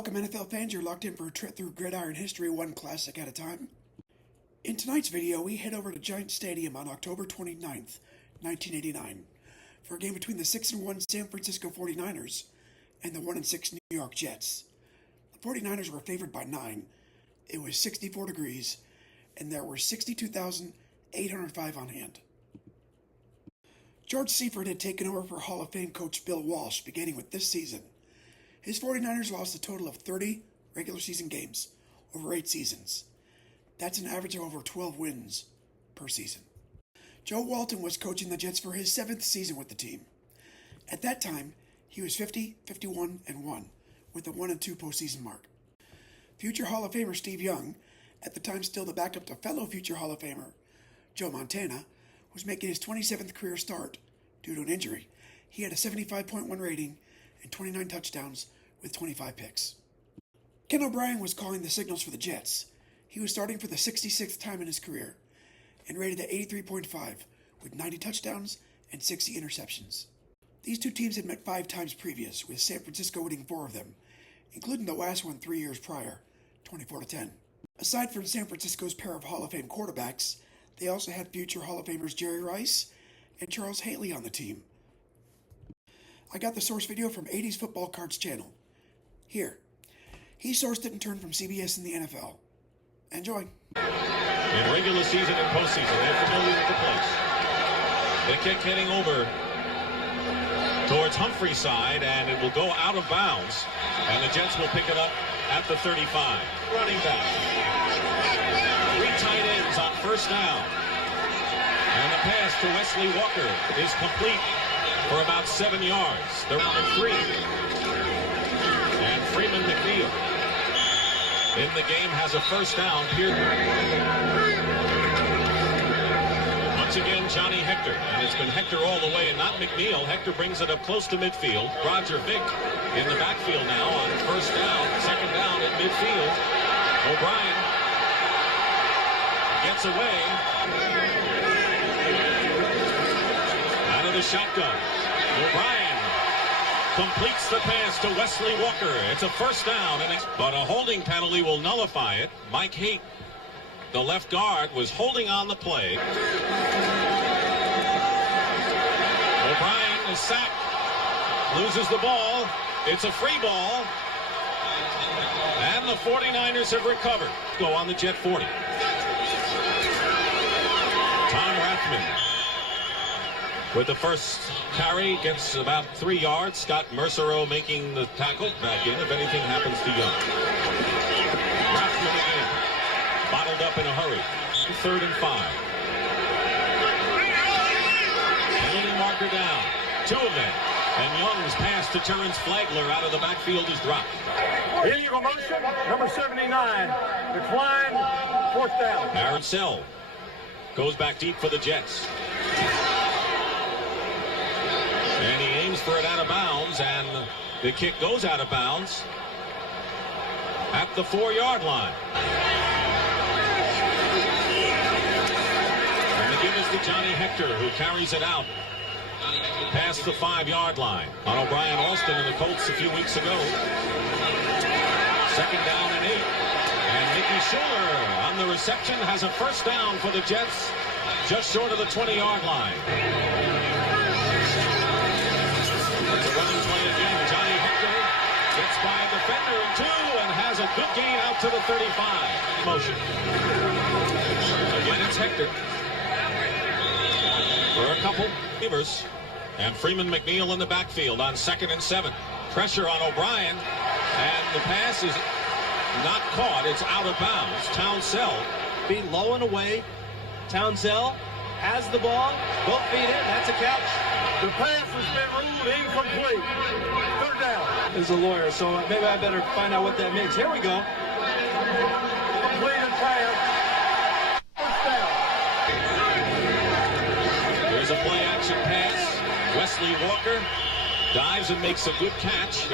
Welcome, NFL fans. You're locked in for a trip through gridiron history, one classic at a time. In tonight's video, we head over to Giant Stadium on October 29th, 1989, for a game between the 6-1 San Francisco 49ers and the 1-6 New York Jets. The 49ers were favored by 9. It was 64 degrees, and there were 62,805 on hand. George Seifert had taken over for Hall of Fame coach Bill Walsh, beginning with this season. His 49ers lost a total of 30 regular season games over 8 seasons. That's an average of over 12 wins per season. Joe Walton was coaching the Jets for his 7th season with the team. At that time, he was 50, 51, and 1, with a 1-2 postseason mark. Future Hall of Famer Steve Young, at the time still the backup to fellow future Hall of Famer Joe Montana, was making his 27th career start due to an injury. He had a 75.1 rating and 29 touchdowns with 25 picks. Ken O'Brien was calling the signals for the Jets. He was starting for the 66th time in his career and rated at 83.5 with 90 touchdowns and 60 interceptions. These two teams had met 5 times previous, with San Francisco winning 4 of them, including the last one 3 years prior, 24-10. Aside from San Francisco's pair of Hall of Fame quarterbacks, they also had future Hall of Famers Jerry Rice and Charles Haley on the team. I got the source video from 80s Football Cards channel. Here. He sourced it and turned from CBS and the NFL. Enjoy. In regular season and postseason, they're familiar with the place. The kick heading over towards Humphrey's side, and it will go out of bounds. And the Jets will pick it up at the 35. Running back. 3 tight ends on first down. And the pass to Wesley Walker is complete for about 7 yards. They're on 3. And Freeman McNeil in the game has a first down. Once again, Johnny Hector. And it's been Hector all the way and not McNeil. Hector brings it up close to midfield. Roger Vick in the backfield now on first down. Second down at midfield. O'Brien gets away. Out of the shotgun. O'Brien completes the pass to Wesley Walker. It's a first down, but a holding penalty will nullify it. Mike Haight, the left guard, was holding on the play. O'Brien is sacked, loses the ball. It's a free ball, and the 49ers have recovered. Go on the Jet 40. Tom Rathman with the first carry, gets about 3 yards. Scott Mercereau making the tackle. Back in if anything happens to Young. Rathman again. Bottled up in a hurry. 3rd and 5. Penalty marker down. 2 of them. And Young's pass to Terrence Flagler out of the backfield is dropped. Illegal motion, number 79. Decline, 4th down. Aaron Sell goes back deep for the Jets. And he aims for it out of bounds, and the kick goes out of bounds at the 4-yard line. And the give is to Johnny Hector, who carries it out past the 5-yard line on O'Brien Alston and the Colts a few weeks ago. 2nd down and 8. And Mickey Schuller on the reception has a first down for the Jets just short of the 20-yard line. It's a running play again. Johnny Hector gets by a defender and 2 and has a good gain out to the 35. Motion. Again, it's Hector. For a couple receivers. And Freeman McNeil in the backfield on 2nd and 7. Pressure on O'Brien. And the pass is not caught. It's out of bounds. Townsell. Be low and away. Townsell has the ball. Both feet in. That's a catch. The pass has been ruled incomplete. 3rd down. As a lawyer, so maybe I better find out what that means. Here we go. Completed pass. 1st down. There's a play action pass. Wesley Walker dives and makes a good catch.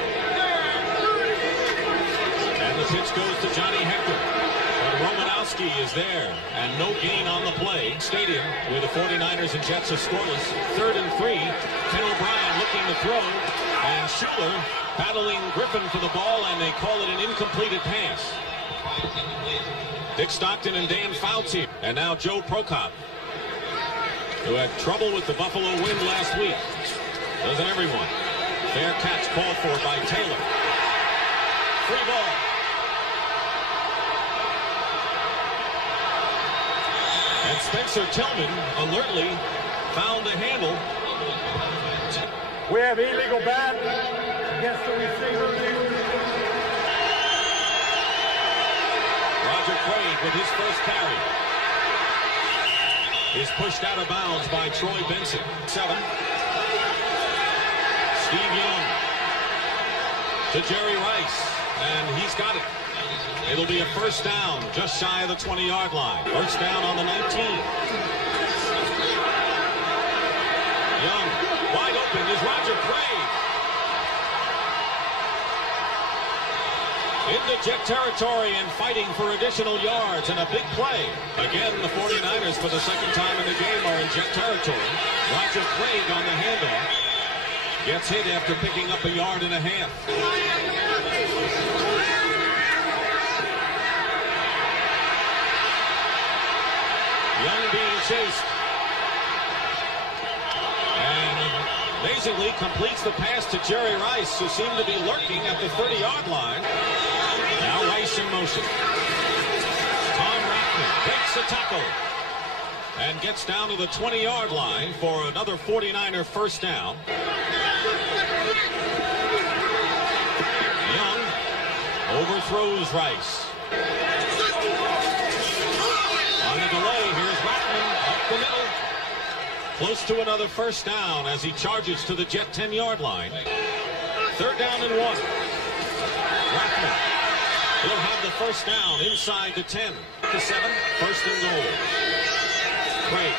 And the pitch goes to Johnny Hector. But Romanowski is there, and no gain on the play. Stadium, where the 49ers and Jets are scoreless. 3rd and 3. Ken O'Brien looking to throw, and Schuler battling Griffin for the ball, and they call it an incompleted pass. Dick Stockton and Dan Fouts, and now Joe Prokop, who had trouble with the Buffalo wind last week. Doesn't everyone? Fair catch called for by Taylor. Free ball. And Spencer Tillman alertly found the handle. We have illegal bat against the receiver. Roger Craig with his first carry is pushed out of bounds by Troy Benson. 7. Steve Young to Jerry Rice, and he's got it. It'll be a first down just shy of the 20-yard line. First down on the 19. Young wide open is Roger Craig. Into Jet territory and fighting for additional yards, and a big play. Again, the 49ers for the second time in the game are in Jet territory. Roger Craig on the handoff. Gets hit after picking up a yard and a half. Young being chased. And amazingly completes the pass to Jerry Rice, who seemed to be lurking at the 30-yard line. Now Rice in motion. Tom Rathman breaks the tackle and gets down to the 20-yard line for another 49er first down. Young overthrows Rice. On the delay, here's Rathman up the middle. Close to another first down as he charges to the Jet 10-yard line. 3rd down and 1. Rathman. He'll have the first down inside the 10 to 7. First and goal. Craig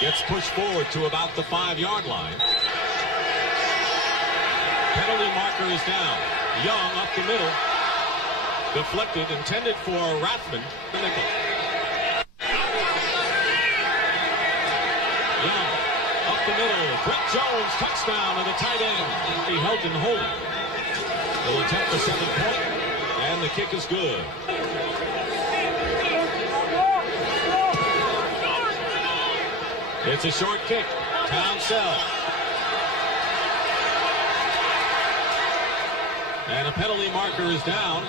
gets pushed forward to about the 5-yard line. Penalty marker is down. Young up the middle. Deflected, intended for Rathman. The nickel. Young up the middle. Brett Jones touchdown to the tight end. He held and hold. They'll attempt the 7-point, and the kick is good. It's a short kick. Townsell. And a penalty marker is down.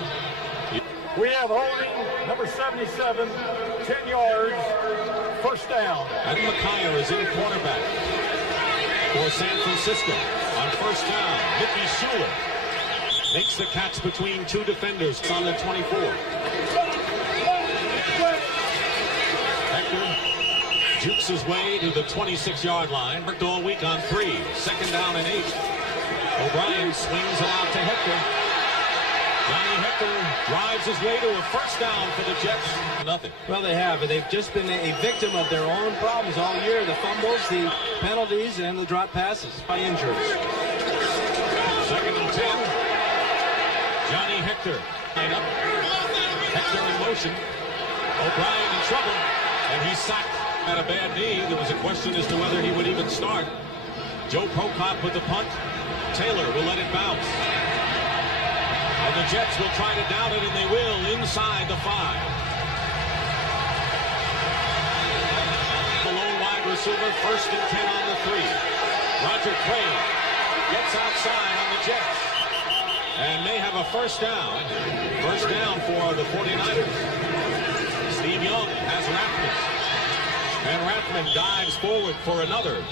We have holding number 77, 10 yards, first down. And Micaiah is in quarterback for San Francisco on first down. Mickey Schuler makes the catch between 2 defenders on the 24. Hector jukes his way to the 26-yard line. Worked all week on 3. 2nd down and 8. O'Brien swings it out to Hector. Johnny Hector drives his way to a first down for the Jets. Nothing. Well, they have. They've just been a victim of their own problems all year. The fumbles, the penalties, and the drop passes by injuries. 2nd and 10. Johnny Hector. Line up. Hector in motion. O'Brien in trouble. And he's sacked at a bad knee. There was a question as to whether he would even start. Joe Prokop with the punt. Taylor will let it bounce. And the Jets will try to down it, and they will inside the 5. The lone wide receiver, 1st and 10 on the 3. Roger Craig gets outside on the Jets. And may have a first down. First down for the 49ers. Steve Young has Rathman. And Rathman dives forward for another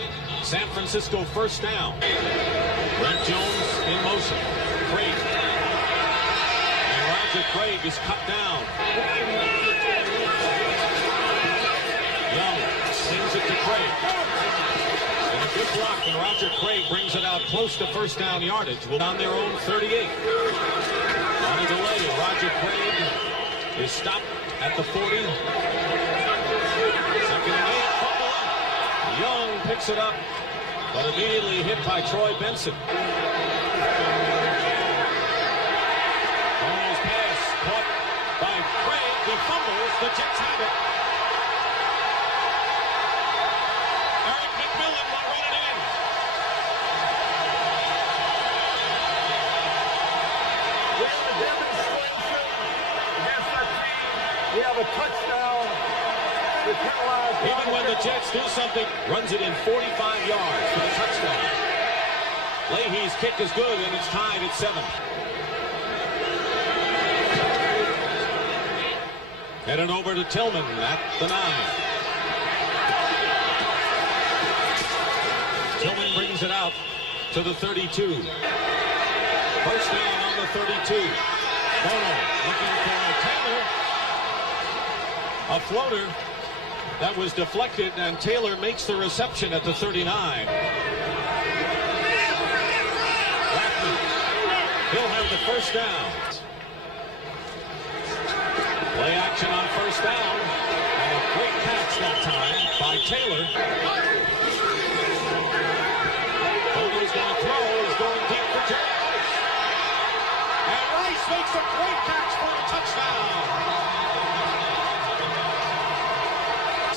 San Francisco first down. Brent Jones in motion. Craig. And Roger Craig is cut down. Young slings it to Craig. And a good block, and Roger Craig brings it out close to first down yardage. Well, on their own 38. On a delay, Roger Craig is stopped at the 40. 2nd and 8, fumble. Young picks it up, but immediately hit by Troy Benson. Almost pass, caught He fumbles. The Jets have it. Eric McMillan will run it in. We have a demonstration against our team. We have a touchdown. We're penalized. Even when the Jets do something, runs it in 45 yards for the touchdown. Leahy's kick is good, and it's tied at 7. Headed over to Tillman at the 9. Tillman brings it out to the 32. First down on the 32. Bono looking for Taylor. A floater that was deflected, and Taylor makes the reception at the 39. Rathman, he'll have the first down. Play action on first down, and a great catch that time by Taylor. Bono's going to throw, is going deep for Jerry Rice. And Rice makes a great catch for a touchdown.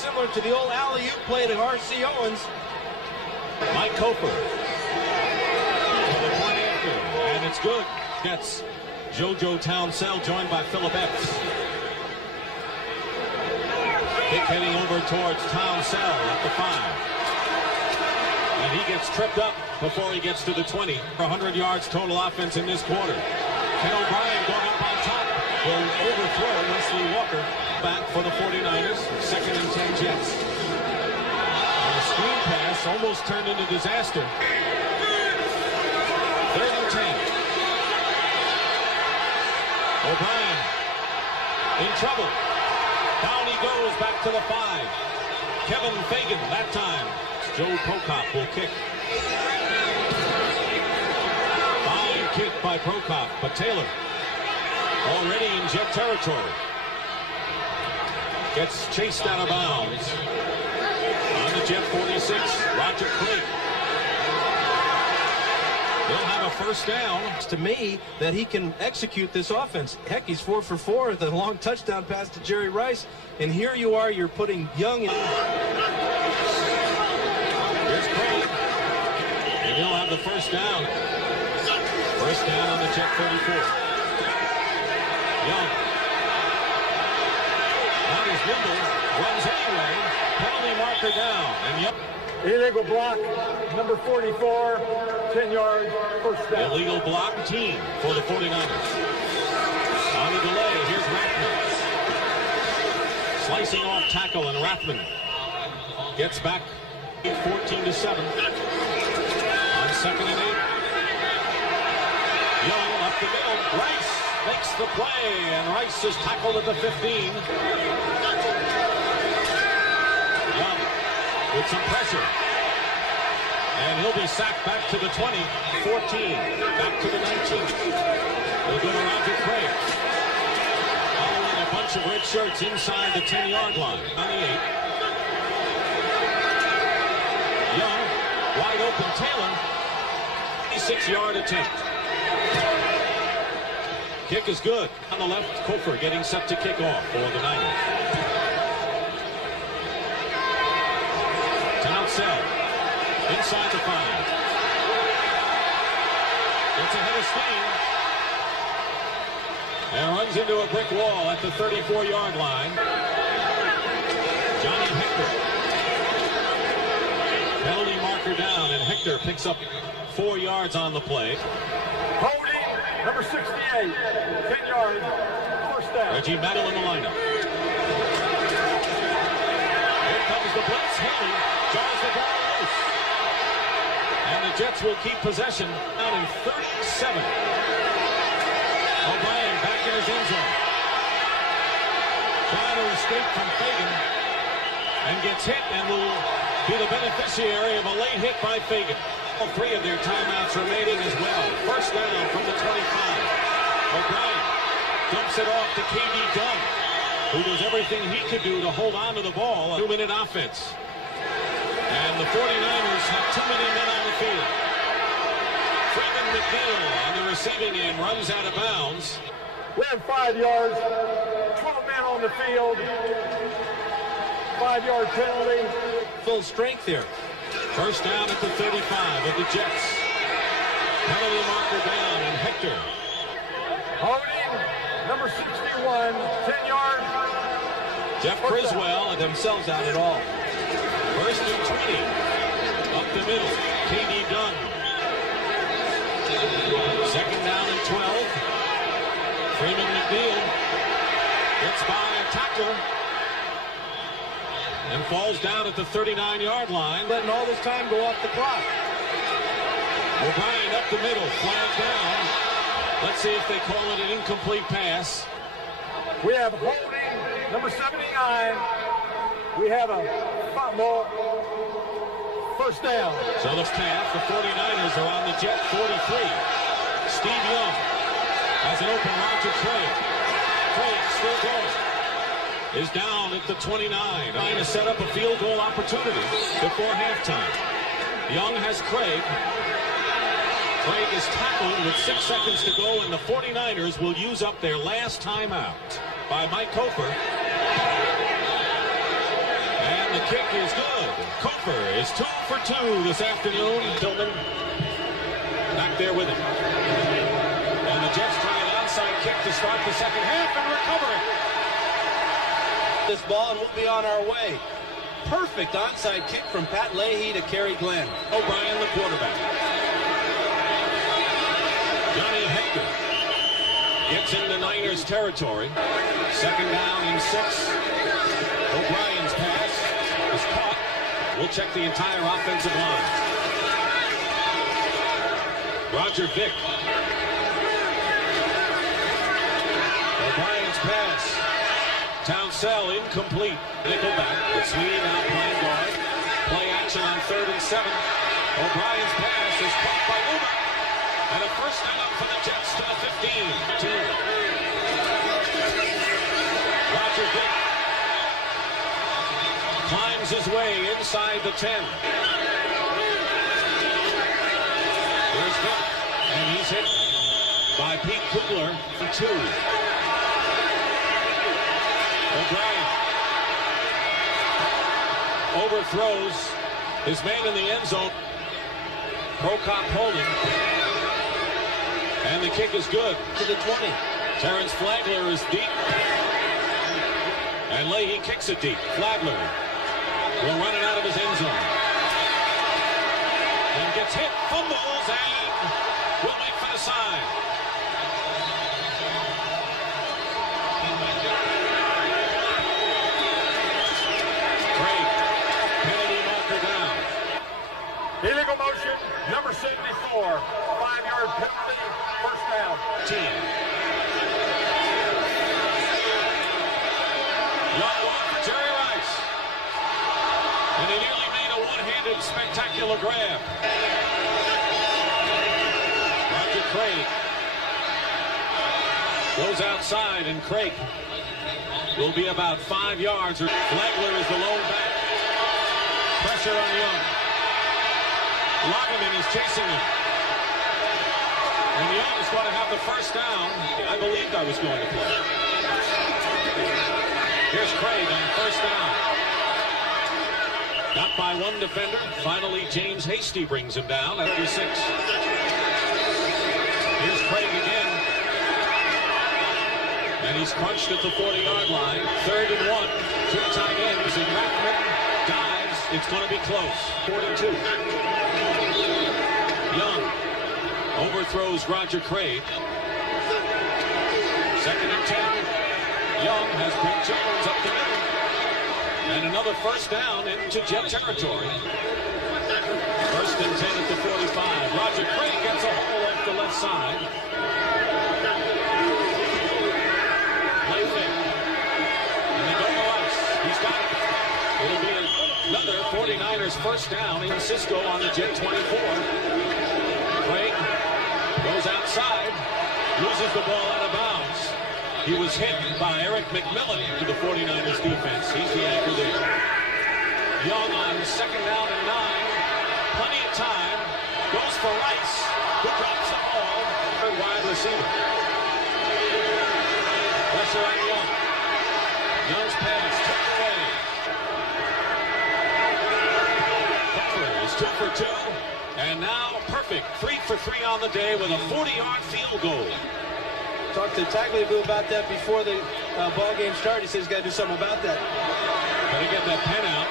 Similar to the old alley-oop play to R.C. Owens. Mike Cofer for the point after, and it's good. Gets JoJo Townsell joined by Phillip Epps. Kick heading over towards Townsell at the 5. And he gets tripped up before he gets to the 20. 100 yards total offense in this quarter. Ken O'Brien going up on top will overthrow Wesley Walker. Back for the 49ers. 2nd and 10 Jets. And the screen pass almost turned into disaster. 3rd and 10. O'Brien in trouble. Down he goes back to the 5. Kevin Fagan that time. Joe Prokop will kick. Fine kick by Prokop, but Taylor already in Jet territory. Gets chased out of bounds. On the Jet 46, Roger Craig. He'll have a first down. To me, that he can execute this offense. Heck, he's 4 for 4 with a long touchdown pass to Jerry Rice. And here you are, you're putting Young in. Here's Craig. And he'll have the first down. First down on the Jet 34. Young. Not as nimble. Runs anyway. Penalty marker down. And Young. Illegal block, number 44, 10 yards, first down. Illegal block team for the 49ers. On the delay, here's Rathman. Slicing off tackle, and Rathman gets back 14-7. On 2nd and 8. Young up the middle. Rice makes the play, and Rice is tackled at the 15. Young with some pressure. And he'll be sacked back to the 20, 14, back to the 19. They'll go to Roger Craig. Following a bunch of red shirts inside the 10-yard line. On the 8. Young, wide open Taylor. 26-yard attempt. Kick is good. On the left, Cofer getting set to kick off for the Niners. Townsell. Inside the 5. Gets ahead of steam. And runs into a brick wall at the 34-yard line. Johnny Hector. Penalty marker down, and Hector picks up 4 yards on the play. Holding, number 68, 10 yards, first down. Reggie Metal in the lineup. Here comes the blitz. Haley jars the ball loose. And the Jets will keep possession down in 37. O'Brien back in his end zone. Trying to escape from Fagan. And gets hit and will be the beneficiary of a late hit by Fagan. All 3 of their timeouts remaining as well. First down from the 25. O'Brien dumps it off to K.D. Dunn, who does everything he could do to hold on to the ball. A 2-minute offense. And the 49ers have too many men on the field. Freeman McNeil on the receiving end runs out of bounds. We have 5 yards, 12 men on the field, 5-yard penalty. Full strength here. First down at the 35 of the Jets. Penalty marker down, and Hector. Holding, number 61, 10 yards. Jeff Criswell Themselves out at all. first and 20. Up the middle, K.D. Dunn. Second down and 12. Freeman McNeil gets by a tackler and falls down at the 39-yard line. Letting all this time go off the clock. O'Brien up the middle, flag down. Let's see if they call it an incomplete pass. We have holding, number 79. We have a fumble. First down. So the pass, the 49ers are on the Jet 43. Steve Young has an open Roger Craig. Craig still going. Is down at the 29. Trying to set up a field goal opportunity before halftime. Young has Craig. Craig is tackled with 6 seconds to go, and the 49ers will use up their last timeout by Mike Cofer. And the kick is good. Cofer is 2 for 2 this afternoon. Tillman back there with him. And the Jets try an onside kick to start the second half and recover it. This ball, and we'll be on our way. Perfect onside kick from Pat Leahy to Kerry Glenn. O'Brien, the quarterback. Johnny Hector gets into Niners territory. Second down and 6. O'Brien's pass is caught. We'll check the entire offensive line. Roger Vick. O'Brien's pass. Townsell incomplete. Nickelback. It's Sweeney now playing guard. Play action on 3rd and 7. O'Brien's pass is caught by Uber. And a first down for the Jets to the 15. Roger Vick climbs his way inside the 10. Here's Vick, and he's hit by Pete Kugler for 2. O'Brien overthrows his man in the end zone. Prokop holding. And the kick is good. To the 20. Terrence Flagler is deep. And Leahy kicks it deep. Flagler will run it out of his end zone. And gets hit, fumbles, and will make for the side. Craig, penalty marker down. Illegal motion, number 74. 5-yard penalty, first down. Young one for Jerry Rice. And he nearly made a one-handed spectacular grab. Roger Craig goes outside, and Craig will be about 5 yards. Flagler is the lone back. Pressure on Young. Lageman is chasing him. And Young is going to have the first down. I believed I was going to play. Here's Craig on first down. Got by one defender. Finally, James Hasty brings him down at 36. Here's Craig again. And he's crunched at the 40-yard line. 3rd and 1. 2 tight ends, and Rathman dives. It's going to be close. 42. Young overthrows Roger Craig. 2nd and 10. Young has Brent Jones up the middle. And another first down into Jet territory. 1st and 10 at the 45. Roger Craig gets a hole off the left side. Play fake. And they go to Rice. He's got it. It'll be another 49ers first down in Cisco on the Jet 24. Craig goes outside, loses the ball out of bounds. He was hit by Eric McMillan to the 49ers defense. He's the anchor there. Young on 2nd down and 9. Plenty of time. Goes for Rice, who drops the ball. Third wide receiver. pressure on Young. Young's pass took away. Butler is 2 for 2. And now perfect 3 for 3 on the day with a 40-yard field goal. Talked to Tagliabue about that before the ball game started. He says he's got to do something about that. Got to get that pen out.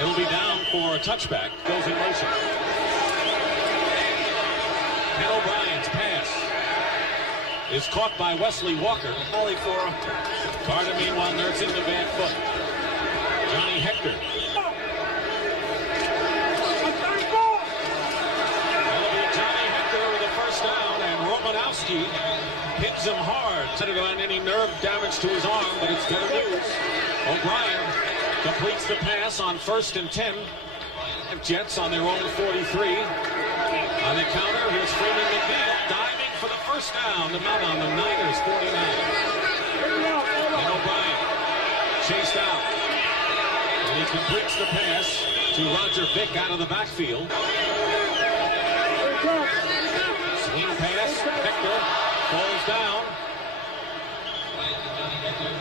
It'll be down for a touchback. Goes in motion. Ken O'Brien's pass is caught by Wesley Walker. Volley for him. Carter, meanwhile, nursing the bad foot. Johnny Hector. That'll be Johnny Hector with a first down, and Romanowski hits him hard. Instead of any nerve damage to his arm, but it's better news. O'Brien completes the pass on 1st and 10. Jets on their own 43. On the counter, here's Freeman McNeil diving for the first down to mount on the Niners 49. And O'Brien chased out. And he completes the pass to Roger Vick out of the backfield. Swing pass, Hector falls down.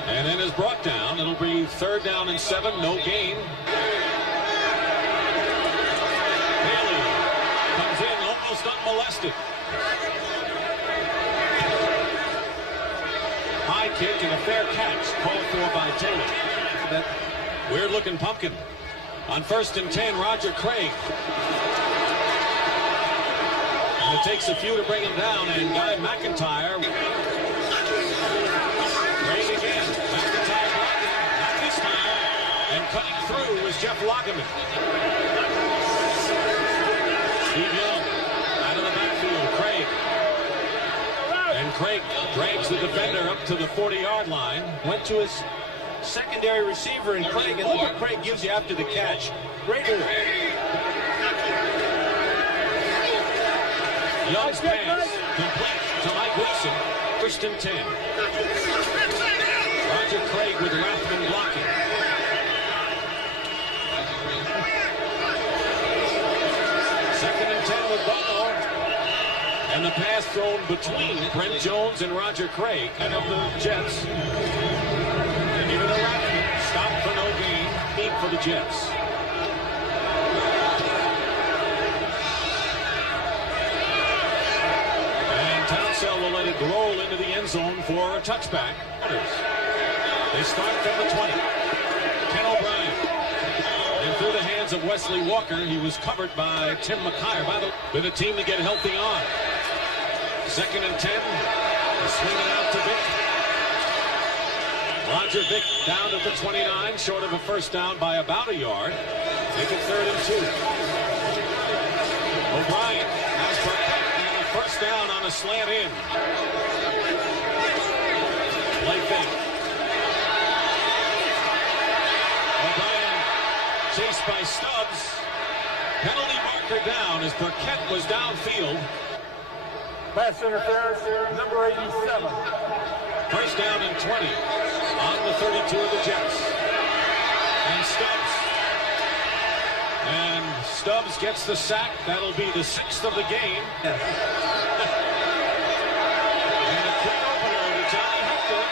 And then is brought down. It'll be 3rd down and 7, no gain. Haley comes in almost unmolested. High kick and a fair catch called for by Taylor. That weird-looking pumpkin. On 1st and 10, Roger Craig. And it takes a few to bring him down, and Guy McIntyre. Craig again. McIntyre blocking. Not this time. And cutting through is Jeff Lageman. Steve Young out of the backfield. Craig. And Craig drags the defender up to the 40-yard line. Went to his secondary receiver and Craig, and look what Craig gives you after the catch. Great move. Young's pass complete to Mike Wilson. 1st and 10. Roger Craig with Rathman blocking. Second and 10 with Bono. And the pass thrown between Brent Jones and Roger Craig and of the Jets. And even a Rathman stopped for no gain. Deep for the Jets. Townsell will let it roll into the end zone for a touchback. They start from the 20. Ken O'Brien. And through the hands of Wesley Walker, he was covered by Tim McKyer. By the team to get healthy on. 2nd and 10. Swinging out to Vick. Roger Vick down to the 29, short of a first down by about a yard. Make it 3rd and 2. O'Brien has first down on a slant in. Play fake. O'Brien chased by Stubbs. Penalty marker down as Burkett was downfield. Pass interference, number 87. First down and 20 on the 32 of the Jets. And Stubbs gets the sack. That'll be the 6th of the game. And a quick opener to Johnny Hector.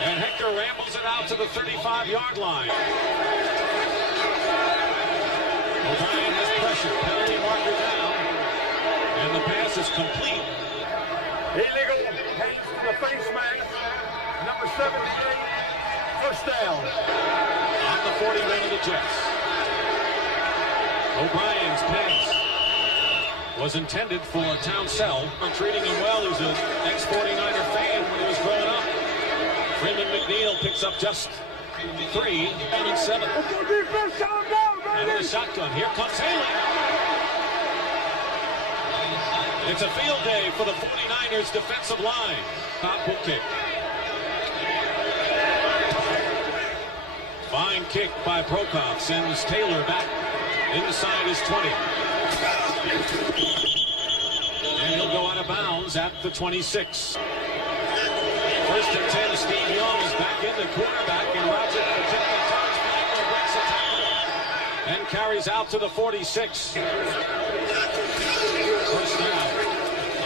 And Hector rambles it out to the 35-yard line. O'Brien has pressure. Penalty marker down. And the pass is complete. Illegal hands to the face mask. Number 78. First down. On the 41 of the Jets. O'Brien's pass was intended for Townsell. I'm treating him well. He's an ex-49er fan when he was growing up. Freeman McNeil picks up just 3, down and 7. Out of the shotgun. Here comes Haley. It's a field day for the 49ers defensive line. Top hook kick. Fine kick by Prokop. Sends Taylor back inside his 20. And he'll go out of bounds at the 26. 1st and 10, Steve Young is back in the quarterback, and Roger breaks a tackle and carries out to the 46. First down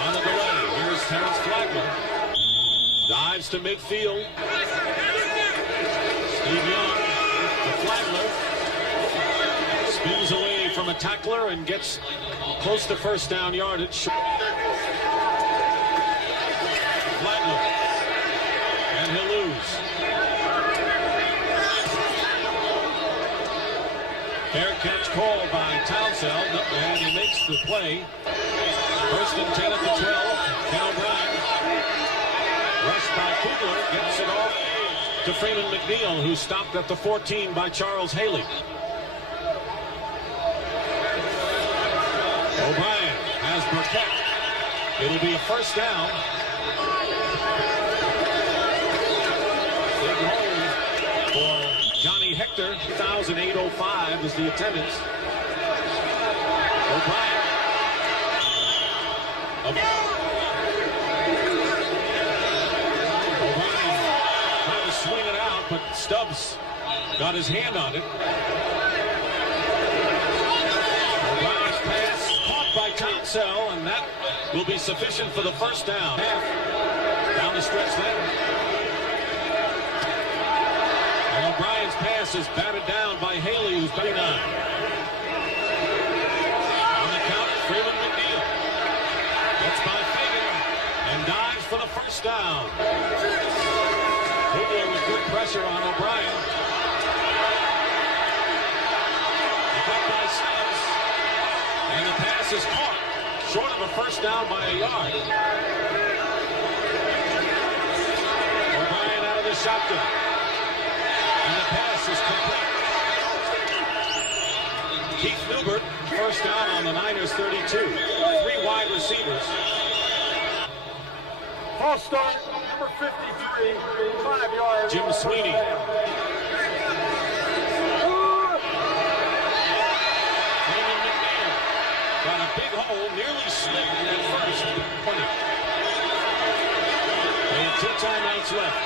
on the delay. Here's Terrence Flagler. Dives gets to midfield. Steve Young to Flagler. Spins away from a tackler and gets close to first down yardage. Flagler. And he'll lose. Fair catch called by Townsend, and he makes the play. First and 10 at the 12. Ken O'Brien. Rushed by Kugler, gets it off to Freeman McNeil, who's stopped at the 14 by Charles Haley. O'Brien has Burkett. It'll be a first down. Big hole for Johnny Hector. 2,805 is the attendance. O'Brien. O'Brien trying to swing it out, but Stubbs got his hand on it. O'Brien's pass caught by Townsell, and that will be sufficient for the first down. Half down the stretch there. And O'Brien's pass is batted down by Haley, who's 39. On the count, Freeman McNeil. Gets by Fagan and dives for the first down. Kugler with good pressure on O'Brien. Cut by Stubbs. And the pass is caught short of a first down by a yard. O'Brien out of the shotgun. And the pass is complete. Keith Newbert, first down on the Niners 32. 3 wide receivers. False start, number 53, 5 yards. Jim Sweeney. Freeman McNeil got a big hole, nearly slipped at first. 20. They have 2 timeouts left.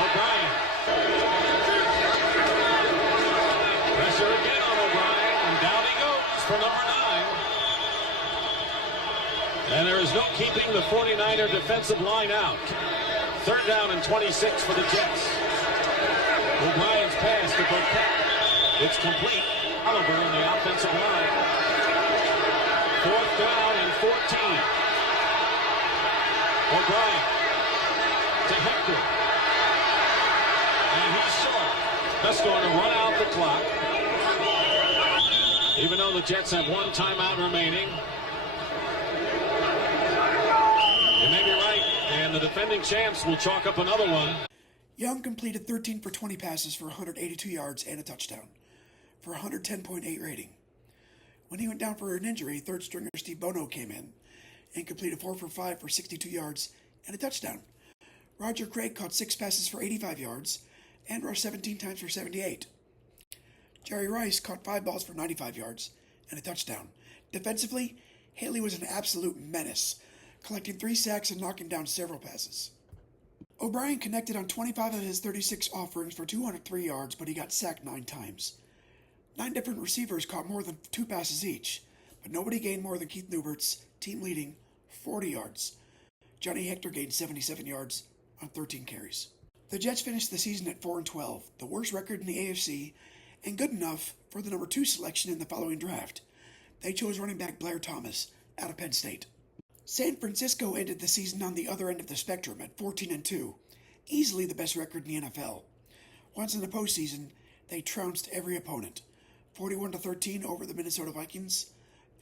O'Brien. Pressure again on O'Brien, and down he goes for number 9. And there is no keeping the 49er defensive line out. Third down and 26 for the Jets. O'Brien's pass to Burkett. It's complete. Oliver on the offensive line. 4th down and 14. O'Brien to Hector. And he's short. That's going to run out the clock. Even though the Jets have 1 timeout remaining. You may be right, and the defending champs will chalk up another one. Young completed 13 for 20 passes for 182 yards and a touchdown for a 110.8 rating. When he went down for an injury, third stringer Steve Bono came in and completed 4 for 5 for 62 yards and a touchdown. Roger Craig caught 6 passes for 85 yards and rushed 17 times for 78. Jerry Rice caught 5 balls for 95 yards and a touchdown. Defensively, Haley was an absolute menace, collecting 3 sacks and knocking down several passes. O'Brien connected on 25 of his 36 offerings for 203 yards, but he got sacked 9 times. 9 different receivers caught more than 2 passes each, but nobody gained more than Keith Newbert's team-leading 40 yards. Johnny Hector gained 77 yards on 13 carries. The Jets finished the season at 4-12, the worst record in the AFC, and good enough for the number 2 selection in the following draft. They chose running back Blair Thomas out of Penn State. San Francisco ended the season on the other end of the spectrum at 14-2, easily the best record in the NFL. Once in the postseason, they trounced every opponent, 41-13 over the Minnesota Vikings,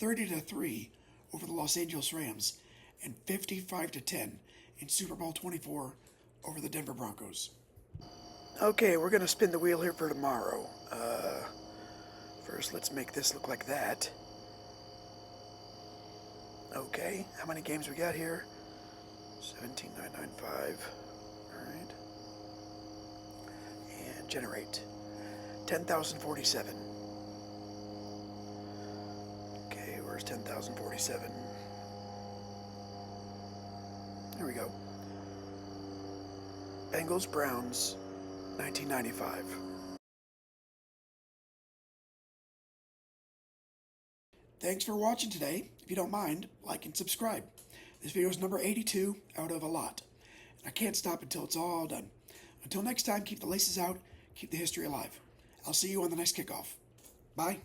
30-3 over the Los Angeles Rams, and 55-10 in Super Bowl 24 over the Denver Broncos. Okay, we're going to spin the wheel here for tomorrow. First, let's make this look like that. Okay, how many games we got here? 17,995. Alright. And generate. 10,047. Okay, where's 10,047? Here we go. Bengals, Browns, 1995. Thanks for watching today. If you don't mind, like and subscribe. This video is number 82 out of a lot. I can't stop until it's all done. Until next time, keep the laces out, keep the history alive. I'll see you on the next kickoff. Bye.